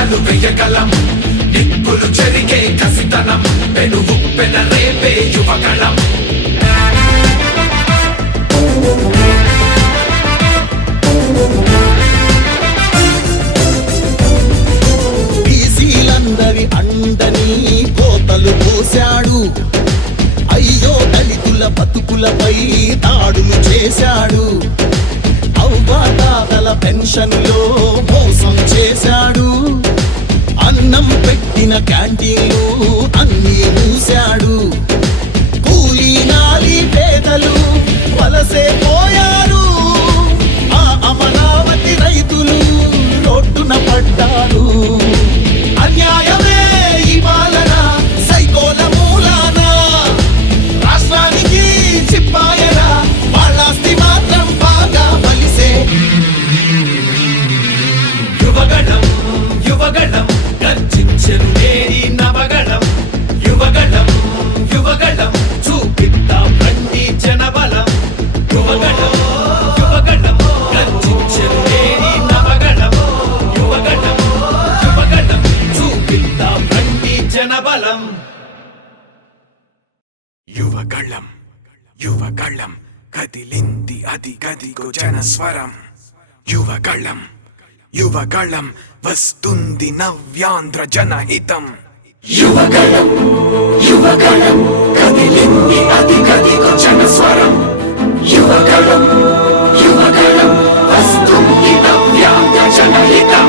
భవితకు పాటలు నిప్పులు చెరిగే కసితనం. పెనుగు పెనరేపే యువగళం బీసీలందరి అండని కోతలు పోశాడు అయ్యో దళితుల బతుకులపై దాడులు చేశాడు. అవ్వ అవ్వాతాతల పెన్షన్లో మోసం పెట్టిన క్యాంటీన్లు అన్ని మూశాడు. కూలీ నాలి పేదలు వలసే పోయారు. ఆ అమరావతి రైతులు రోడ్డున పడ్డారు. స్వరం జనస్వరం యువగళం యువగళం వస్తుంది నవ్యాంధ్ర జనహితం. యువగళం యువగళం కదిలింది అది గదిగో జనస్వరం. యువగళం యువగళం వస్తుంది నవ్యాంధ్ర జనహితం.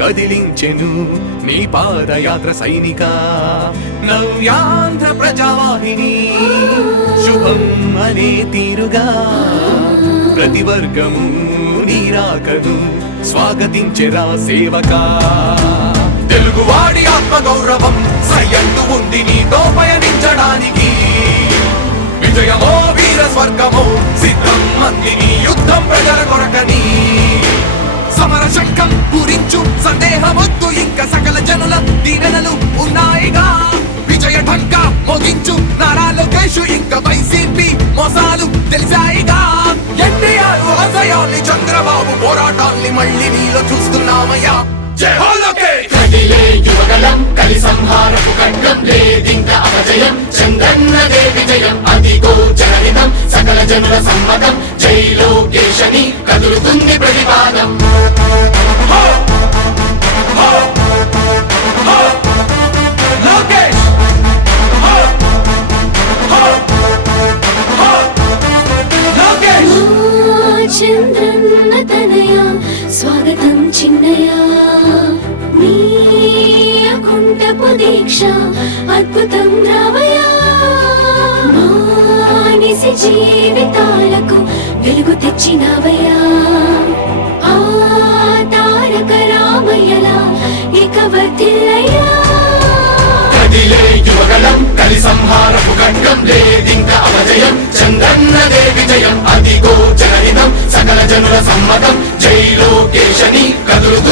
కదిలించెను నీ పాదయాత్ర సైనిక. నవ్యాంధ్ర ప్రజావాహిని శుభం అనే తీరుగా. ప్రతి వర్గము నీరాకను స్వాగతించెరా సేవకా. తెలుగువాడి ఆత్మగౌరవం సయ్యందు ఉంది నీతో పయనించడానికి విజయమో వీర స్వర్గమో సిద్ధం మందిని యుద్ధం ప్రజల కొరకని. సమర శంఖం గురించు సందేహమొద్దు. ఇంకా సకల జనుల దీవెనలు ఉన్నాయిగా. విజయ ఢంక మోగించు నారా లోకేష్. ఇంకా వైసీపీ మోసాలు తెలిసాయిగా. ఎన్టీఆర్ ఆశయాల్ని చంద్రబాబు పోరాటాన్ని మళ్ళీ నీలో చూస్తున్నామయ్యా. జై హో లోకేష్! కదిలే యువగలం కలి సంహారపు ఖడ్గం లేదింక అపజయం చంద్రన్నదే విజయం అదిగో జనహితం సకల జనుల సమ్మతం జై లోకేశని కదులుతుంది ప్రతిపాదం. అకుంఠపు అద్భుతం రావయ మానిసి జీవితాలకు వెలుగు తెచ్చినవయా. ఆ తారక రామయ్యలా ఇక వర్ధిల్లయ్యా కదిలే యువగలం కలి సంహారపు ఖండం లేదింక అపజయం చంద్రన్నదే విజయం అదిగో జనహితం సకల జనుల సమ్మతం జై లోకేశని కదులుతుంది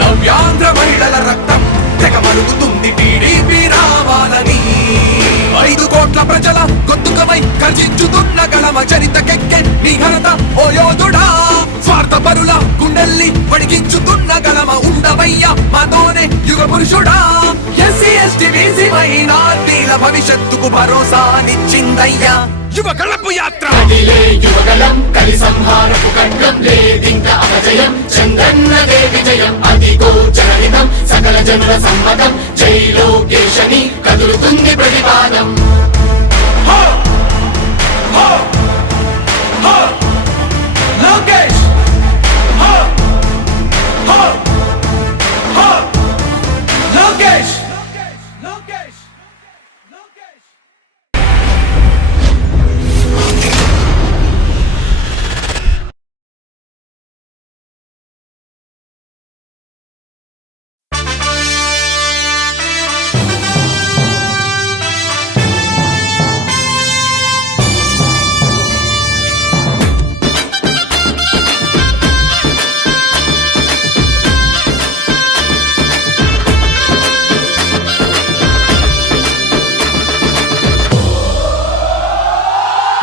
నవ్యాంధ్ర మహిళల రక్తం తెగ మరుగుతుంది టీడీపీ రావాలని ఐదు కోట్ల ప్రజల గొంతుకమై గర్జించుతున్న గళమ చరితకెక్కె నీ ఘనత ఓ యోధుడా. స్వార్థ పరుల గుండెల్ని వణికించుతున్న గళమ ఉండవయ్యా మాతోనే యుగ పురుషుడా ఎస్సీ ఎస్టీ బీసీ మైనార్టీల భవిష్యత్తుకు భరోసానిచ్చిందయ్యా యువ కళపు యాత్ర. యువగలం కలి సంహారపు ఖడ్గం లేదింక అపజయం చంద్రన్నదే విజయం సకల జనుల సమ్మతం జై లోకేశని కదులుతుంది ప్రతిపాదం. లోకేష్!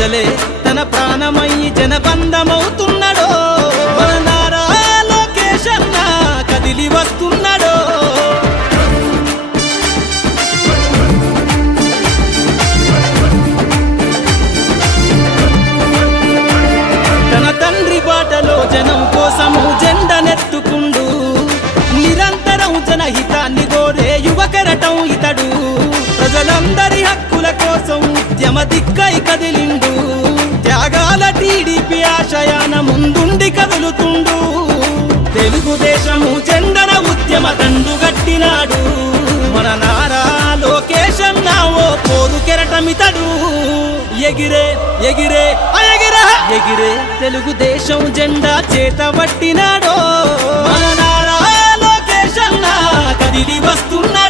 ప్రజలే తన ప్రాణమయ్యి జనబంధమవుతున్నాడో. మన నారా లోకేశన్న కదిలి వస్తున్నాడో. తన తండ్రి బాటలో జనం కోసము జెండనెత్తుకుండు నిరంతరం జనహితాన్ని కోరే యువకరటం ఇతడు. ప్రజలందరి హక్కుల కోసం ఉద్యమ దిక్కై కదిలి శయాన ముందుండి కదులుతుండు. తెలుగుదేశము చందన ఉద్యమ దండు గట్టినాడు మన నారా నా ఓ పోరు కెరటమితడు. ఎగిరే ఎగిరే ఆ ఎగిరే ఎగిరే తెలుగుదేశం జెండా చేతబట్టినాడో మన నారా లోకేశన్న కదిలి వస్తున్నాడు.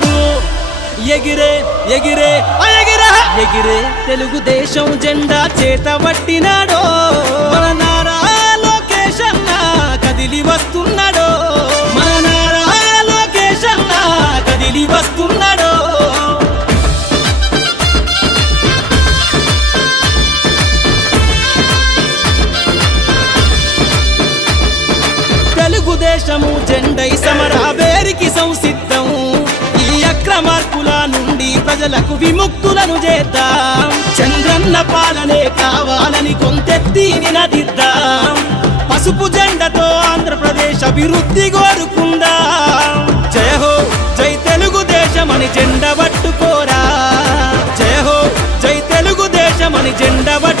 ఎగిరే ఎగిరే ఎగిరే. ఎగిరే తెలుగుదేశం జెండా చేతబట్టినాడో మన నారా లోకేష్ అన్న కదిలి వస్తున్నాడో. మన నారా లోకేష్ అన్న కదిలి వస్తున్నాడో. తెలుగుదేశము జెండై సమరావేరికి సంసిద్ధం. ఈ అక్రమార్కుల ప్రజలకు విముక్తులను చేద్దాం. చంద్రన్న పాలనే కావాలని కొంతెత్తి నినదిద్దాం. పసుపు జెండతో ఆంధ్రప్రదేశ్ అభివృద్ధి కోరుకుందాం. జయ హో జై తెలుగుదేశమని జెండ పట్టుకోరా. జయ హో జై తెలుగుదేశమని జెండ పట్టు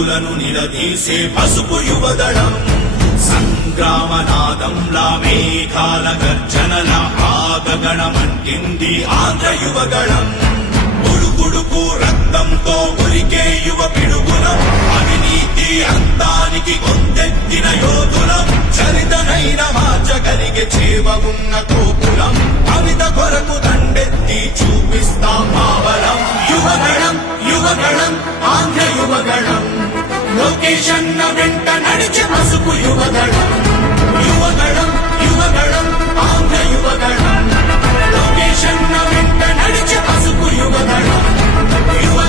తప్పులను నిలదీసే పసుపు యువదళం. సంగ్రామనాదంలా మేఘాల గర్జనల ఆగగణమంటింది ఆంధ్ర యువగణం ఉడుకుడుకు రక్తంతో ఉరికే యువ పిడుగులం. అవినీతి అంతానికి కొందెత్తిన యోధులం. చరితనైన మార్చగలిగే చేవ ఉన్న కోపులం కవిత కొరకు దండెత్తి చూపిస్తాం మావలం యువగణం యువగణం ఆంధ్ర యువగణం. లోకేశన్న వెంట నడిచి పసుపు యువగణం యువగణం యువగణం ఆంధ్ర యువగణం లోకేశన్న వెంట నడిచి పసుపు యువగణం యువ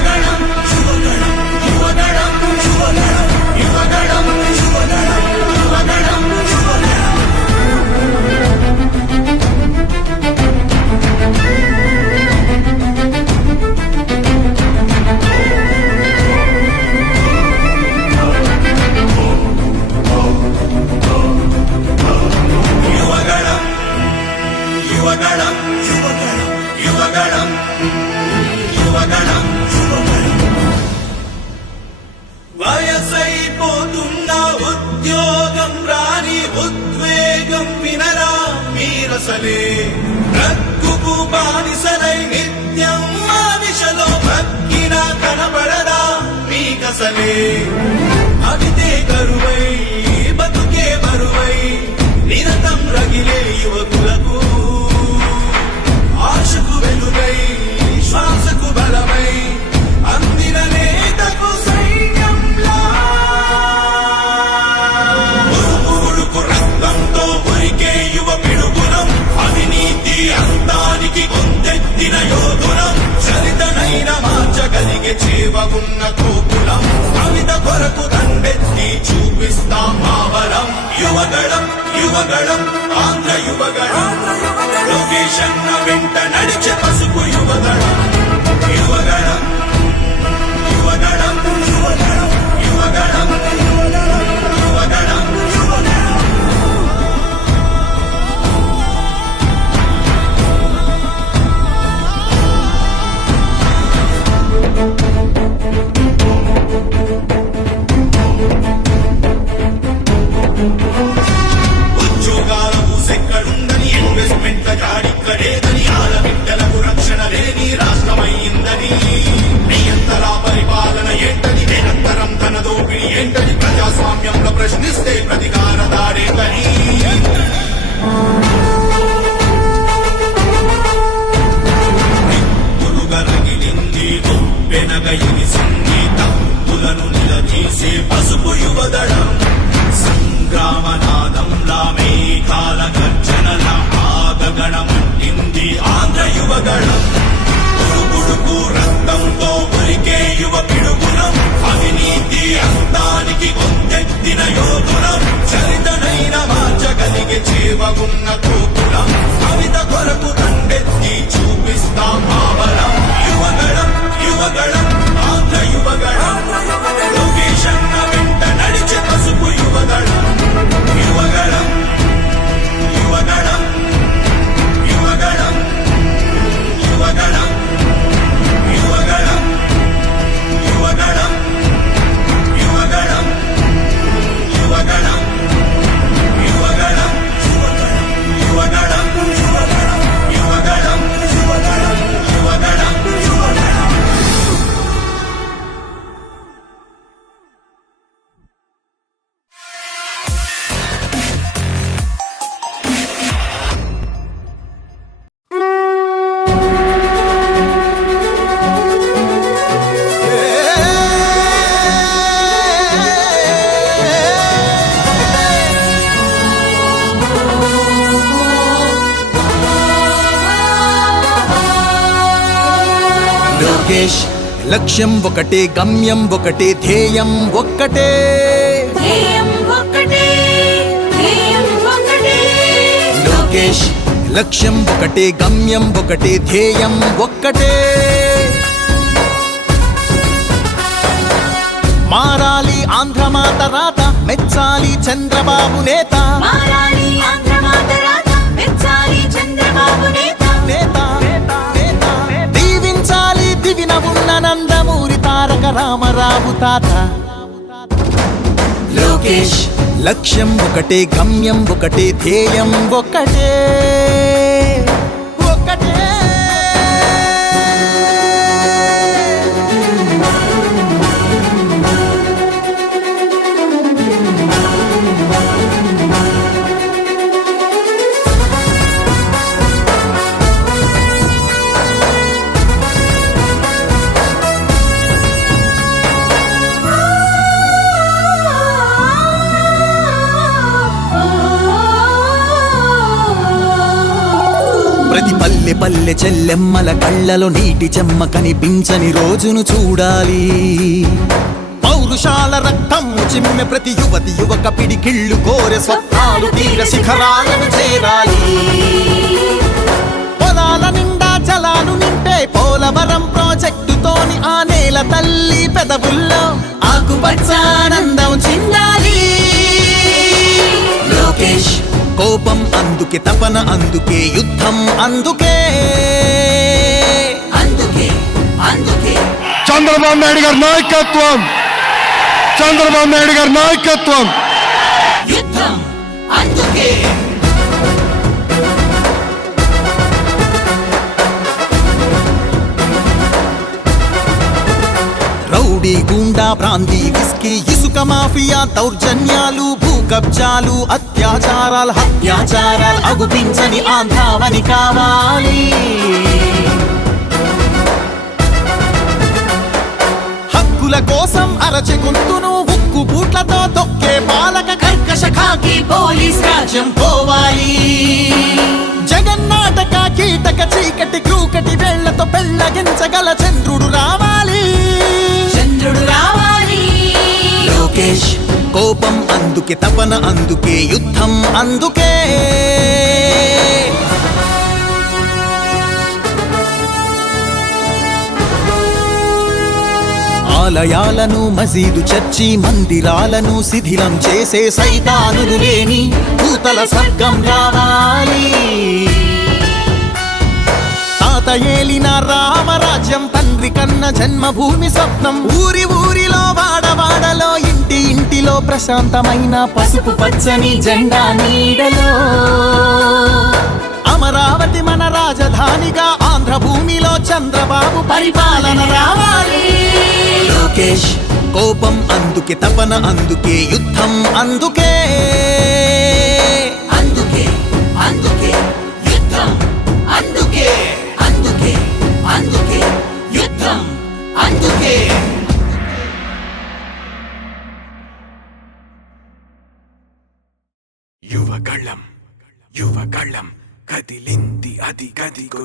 ಯುವಗಳಂ ಯುವಗಳಂ ಆಂಧ್ರ ಯುವಗಳಂ ಲೋಕೇಶನ್ನ It's ready. కలిగిన యోధులం చరితనైన మార్చగలిగే చేవగున్న తోపులం కవిత కొరకు తండెత్తి చూపిస్తాం భావనం యువగళం యువగణం ఆంధ్ర యువగళం లోకేష్. లక్ష్యం ఒకటే గమ్యం ఒకటే ధ్యేయం ఒక్కటే. లోకేష్ లక్ష్యం ఒకటే గమ్యం ఒకటే ధ్యేయం ఒక్కటే. మారాలి ఆంధ్ర మాత రాత మెచ్చాలి చంద్రబాబు నేత. మారాలి ఆంధ్ర మాత రాత మెచ్చాలి చంద్రబాబు నేత. రామరావు తాత. లోకేష్. లక్ష్యం ఒకటే గమ్యం ఒకటే ధ్యేయం ఒకటే. ఒకటే పల్లె చెల్లెమ్మల కళ్ళలో నీటి చెమ్మ కనిపించని రోజును చూడాలి. పౌరుషాల రక్తం చిమ్మె ప్రతి యువతి యువక పిడికిళ్ళు కోరె స్వప్నాలు తీర శిఖరాలను చేరాలి. పొలాల నిండా జలాలు నింపే పోలవరం ప్రాజెక్టుతోని ఆ నేల తల్లి పెదవుల్లో ఆకుపచ్చ ఆనందం కోపం అందుకే తపన అందుకే యుద్ధం అందుకే. చంద్రబాబు నాయుడు గారి నాయకత్వం. చంద్రబాబు నాయుడు గారి నాయకత్వం. రౌడీ గుండా ప్రాంతి విస్కీ ఇసుక మాఫియా దౌర్జన్యాలు భూ కబ్జాలు అత్య అత్యాచారాలు అత్యాచారాలు అగుపించని ఆంధ్రావని కావాలి. హక్కుల కోసం అరచి గుంతును ఉక్కు బూట్లతో తొక్కే పాలక కర్కశ కాకి పోలీస్ రాజ్యం పోవాలి. జగన్నాటక కీటక చీకటి క్రూకటి వేళ్ళతో పెళ్ళగించగల చంద్రుడు రామ అందుకే తపన అందుకే యుద్ధం అందుకే. ఆలయాలను మసీదు చర్చి మందిరాలను శిథిలం చేసే సైతానులు లేని భూతల స్వర్గం రావాలి. తాత ఏలిన రామరాజ్యం తండ్రి కన్న జన్మభూమి స్వప్నం. ఊరి ఊరిలో వాడవాడలో ఇంటి ఇంటిలో ప్రశాంతమైన పసుపు పచ్చని జెండా నీడలో. అమరావతి మన రాజధానిగా ఆంధ్ర భూమిలో చంద్రబాబు పరిపాలన రావాలి. లోకేష్ కోపం అందుకే తపన అందుకే యుద్ధం అందుకే అందుకే.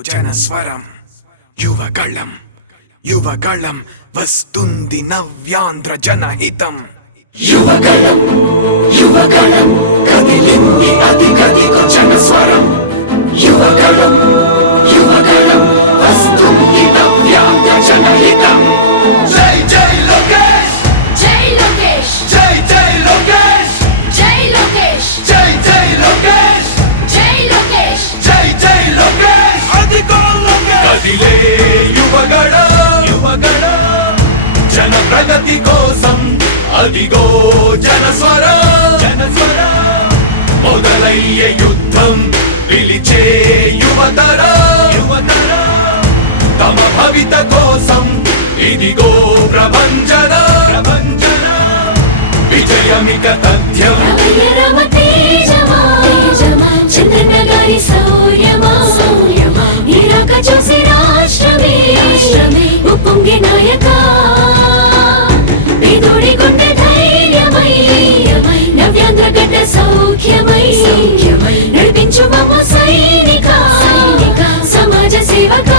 గదిగో జనస్వరం. యువగళం. యువగళం వస్తుంది నవ్యాంధ్ర జనహితం. యువగళం. యువగళం. కదిలింది అది గదిగో జనస్వరం. యువగళం యువగళం. ప్రగతి కోసం అదిగో జనస్వర. జనస్వర. మొదలయ్యే యుద్ధం పిలిచే యువతర. యువతర తమ భవిత కోసం ఇదిగో ప్రభంజన. ప్రభంజన విజయమిక తథ్యం. రమయ్య రమ తేజమా తేజమా చూసి రాష్ట్రమే. రాష్ట్రమే. ఉప్పొంగే నాయక సౌఖ్యమై నడిపించు మమ్మ సైనిక సమాజ సేవక.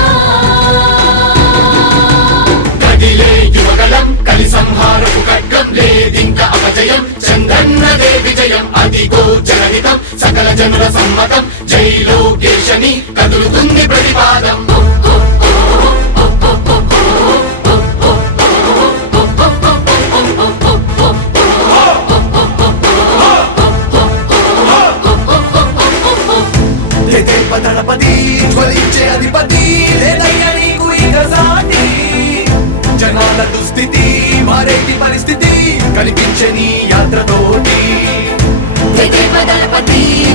కదిలే యువగలం కలి సంహారపు ఖడ్గం లేదింక అపజయం చంద్రన్నదే విజయం అదిగో జనహితం సకల జనుల సమ్మతం జై లోకేశని కదులుతుంది ప్రతిపాదం.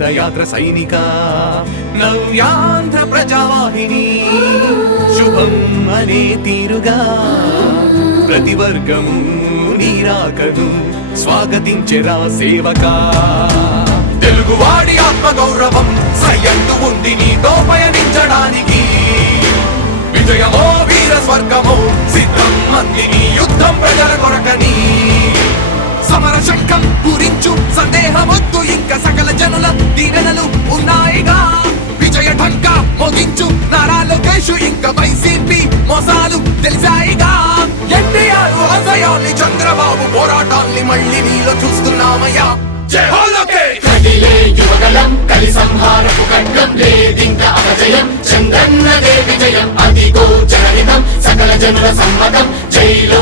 పాదయాత్ర సైనిక నవ్యాంధ్ర ప్రజావాహిని. శుభం అనే తీరుగా ప్రతి వర్గము నీరాకను స్వాగతించెరా సేవకా. తెలుగువాడి ఆత్మ గౌరవం సయ్యందు ఉంది నీతో పయనించడానికి. విజయమో వీర స్వర్గమో సిద్ధం మందిని యుద్ధం ప్రజల కొరకని. సమర శంఖం పూరించు సందేహమొద్దు ఇంకా సకల జనుల దీవెనలు ఉన్నాయిగా. విజయ ఢంక మోగించు నారా లోకేష్ ఇంకా వైసీపీ మోసాలు తెలిసాయిగా. ఎన్టీఆర్ ఆశయాల్ని చంద్రబాబు పోరాటాల్ని మళ్ళీ నీలో చూస్తున్నామయ్యా. జై హో లోకేష్! కదిలే యువగలం కలి సంహారపు ఖడ్గం లేదింక అపజయం. చంద్రన్నదే విజయం అదిగో జనహితం సకల జనుల సమ్మతం. జైలో